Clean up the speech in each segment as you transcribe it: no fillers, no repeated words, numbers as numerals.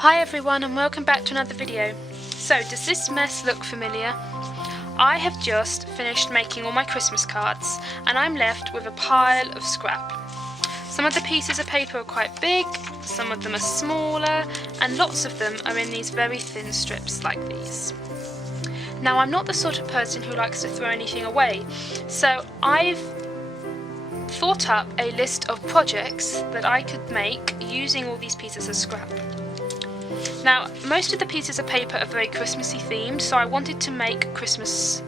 Hi everyone and welcome back to another video. So does this mess look familiar? I have just finished making all my Christmas cards and I'm left with a pile of scrap. Some of the pieces of paper are quite big, some of them are smaller, and lots of them are in these very thin strips like these. Now I'm not the sort of person who likes to throw anything away, so I've thought up a list of projects that I could make using all these pieces of scrap. Now, most of the pieces of paper are very Christmassy themed, so I wanted to make Christmas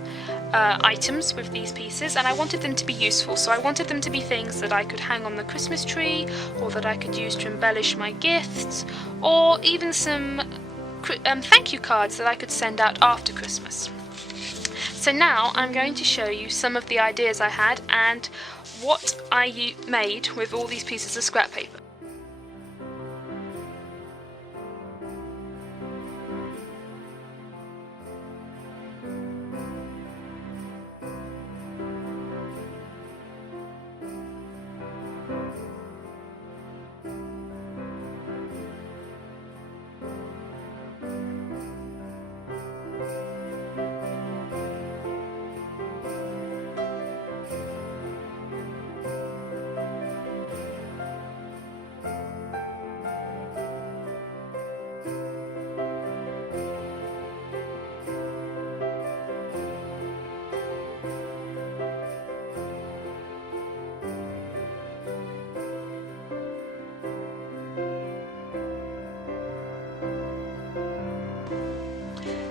items with these pieces, and I wanted them to be useful, so I wanted them to be things that I could hang on the Christmas tree, or that I could use to embellish my gifts, or even some thank you cards that I could send out after Christmas. So now I'm going to show you some of the ideas I had and what I made with all these pieces of scrap paper.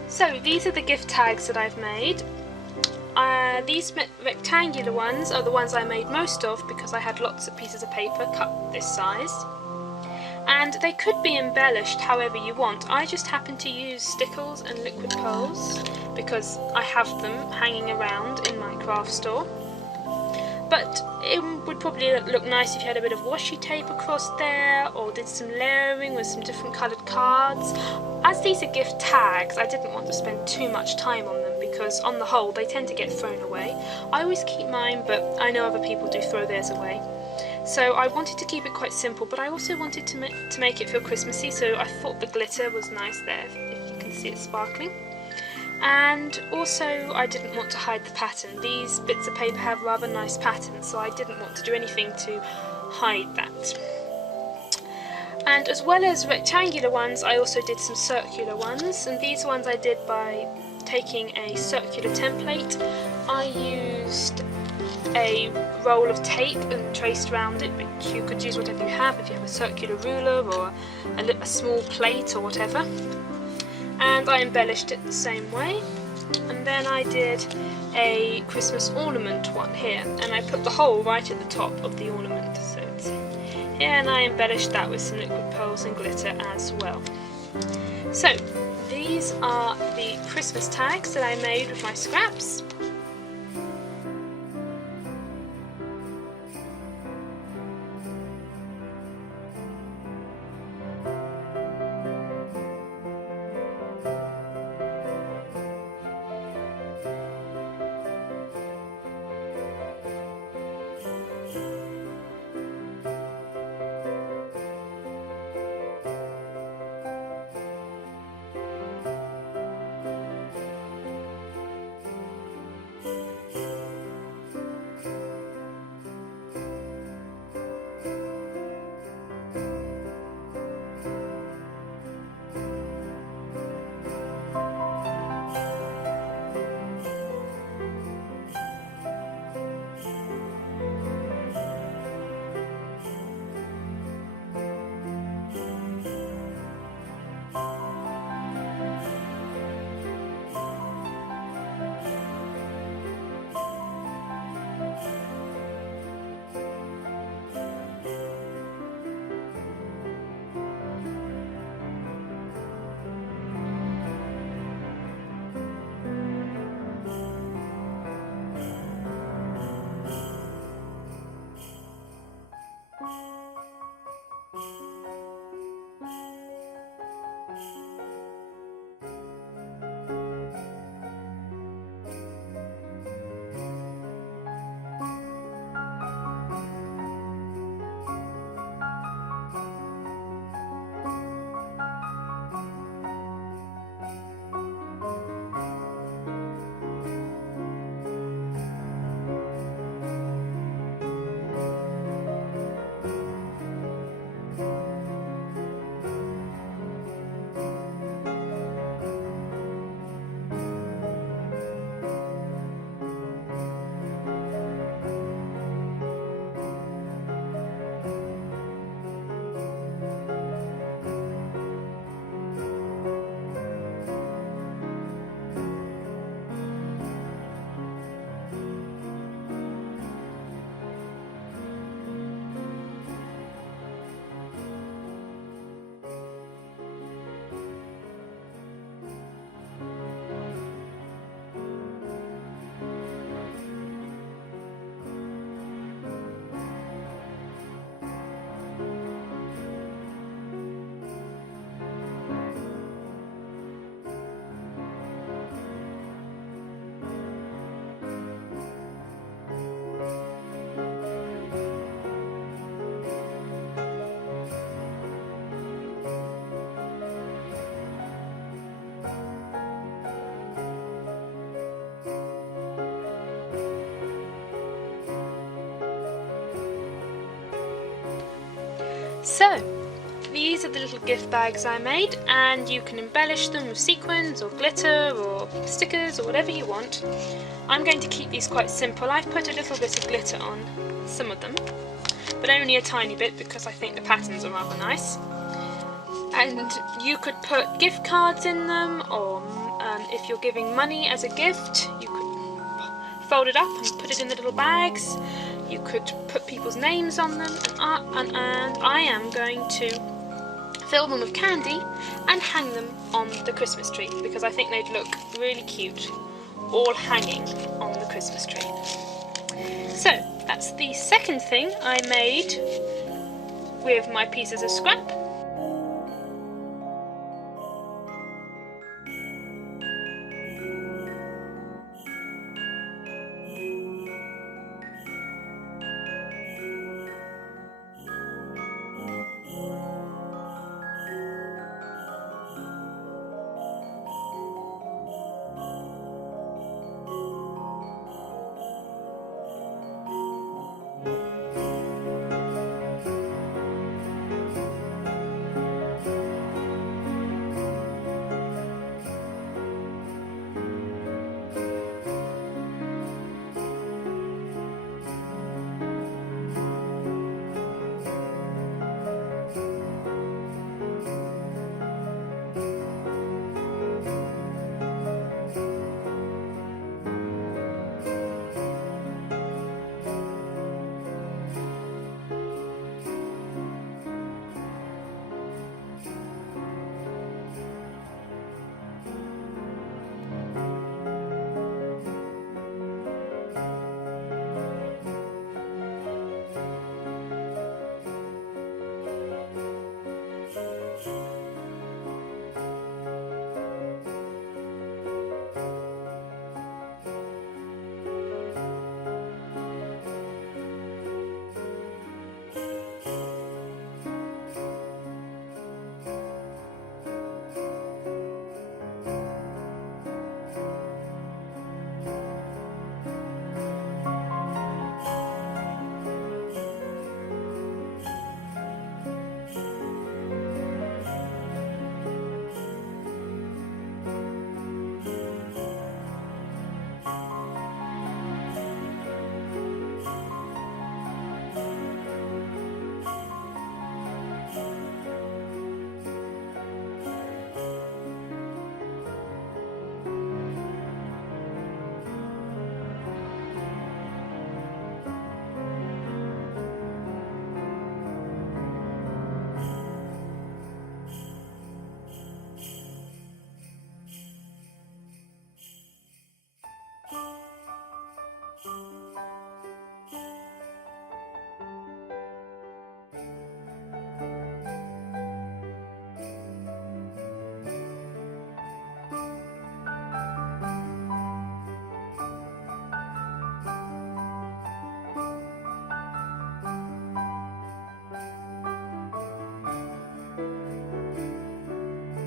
So these are the gift tags that I've made. These rectangular ones are the ones I made most of because I had lots of pieces of paper cut this size. And they could be embellished however you want. I just happen to use Stickles and liquid pearls because I have them hanging around in my craft store. But it would probably look nice if you had a bit of washi tape across there, or did some layering with some different coloured cards. As these are gift tags, I didn't want to spend too much time on them because on the whole they tend to get thrown away. I always keep mine, but I know other people do throw theirs away. So I wanted to keep it quite simple, but I also wanted to make it feel Christmassy, so I thought the glitter was nice there, if you can see it sparkling. And also I didn't want to hide the pattern. These bits of paper have rather nice patterns, so I didn't want to do anything to hide that. And as well as rectangular ones, I also did some circular ones, and these ones I did by taking a circular template. I used a roll of tape and traced around it, but you could use whatever you have, if you have a circular ruler or a small plate or whatever. And I embellished it the same way, and then I did a Christmas ornament one here, and I put the hole right at the top of the ornament, so it's here, and I embellished that with some liquid pearls and glitter as well. So these are the Christmas tags that I made with my scraps. So, these are the little gift bags I made, and you can embellish them with sequins or glitter or stickers or whatever you want. I'm going to keep these quite simple. I've put a little bit of glitter on some of them, but only a tiny bit because I think the patterns are rather nice. And you could put gift cards in them, or if you're giving money as a gift, you could fold it up and put it in the little bags. You could put people's names on them, and I am going to fill them with candy and hang them on the Christmas tree because I think they'd look really cute all hanging on the Christmas tree. So that's the second thing I made with my pieces of scrap.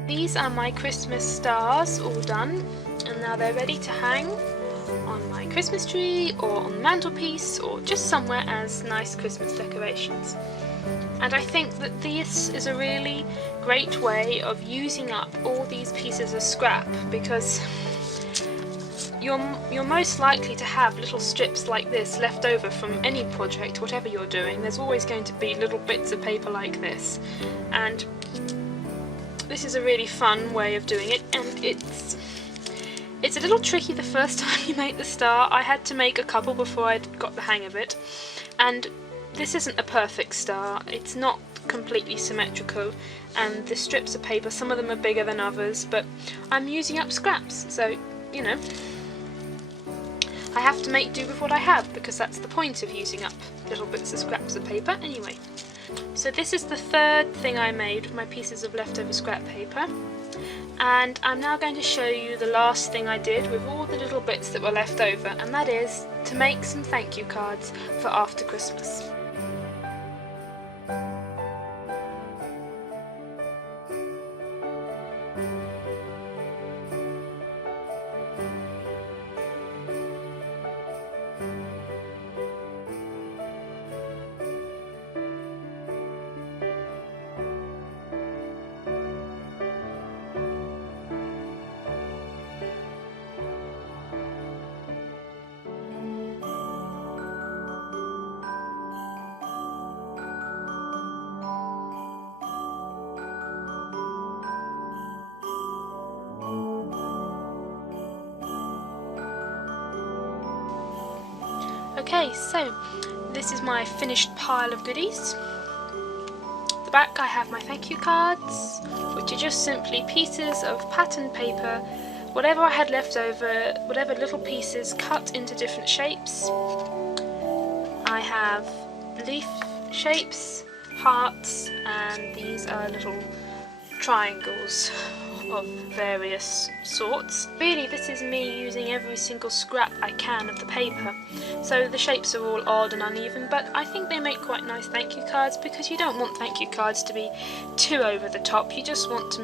These are my Christmas stars all done, and now they're ready to hang on my Christmas tree or on the mantelpiece or just somewhere as nice Christmas decorations. And I think that this is a really great way of using up all these pieces of scrap, because you're most likely to have little strips like this left over from any project, whatever you're doing. There's always going to be little bits of paper like this, and this is a really fun way of doing it. And it's a little tricky the first time you make the star. I had to make a couple before I got the hang of it, and this isn't a perfect star. It's not completely symmetrical, and the strips of paper, some of them are bigger than others, but I'm using up scraps, so you know, I have to make do with what I have, because that's the point of using up little bits of scraps of paper anyway. So this is the third thing I made with my pieces of leftover scrap paper, and I'm now going to show you the last thing I did with all the little bits that were left over, and that is to make some thank you cards for after Christmas. Okay, so this is my finished pile of goodies. At the back I have my thank you cards, which are just simply pieces of pattern paper, whatever I had left over, whatever little pieces cut into different shapes. I have leaf shapes, hearts, and these are little triangles of various sorts. Really, this is me using every single scrap I can of the paper, so the shapes are all odd and uneven, but I think they make quite nice thank you cards, because you don't want thank you cards to be too over the top. You just want to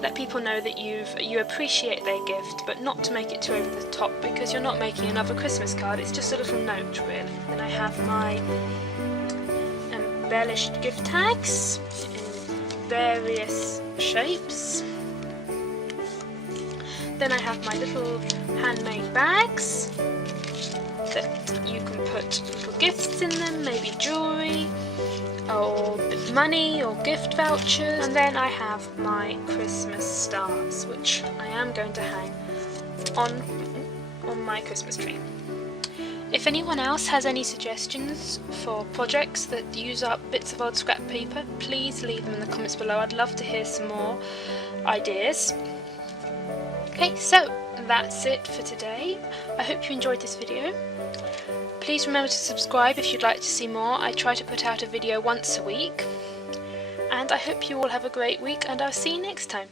let people know that you appreciate their gift, but not to make it too over the top, because you're not making another Christmas card, it's just a little note really. Then I have my embellished gift tags in various shapes. Then I have my little handmade bags that you can put little gifts in them, maybe jewellery or money or gift vouchers. And then I have my Christmas stars, which I am going to hang on my Christmas tree. If anyone else has any suggestions for projects that use up bits of old scrap paper, please leave them in the comments below. I'd love to hear some more ideas. Okay, so that's it for today. I hope you enjoyed this video. Please remember to subscribe if you'd like to see more. I try to put out a video once a week. And I hope you all have a great week, and I'll see you next time.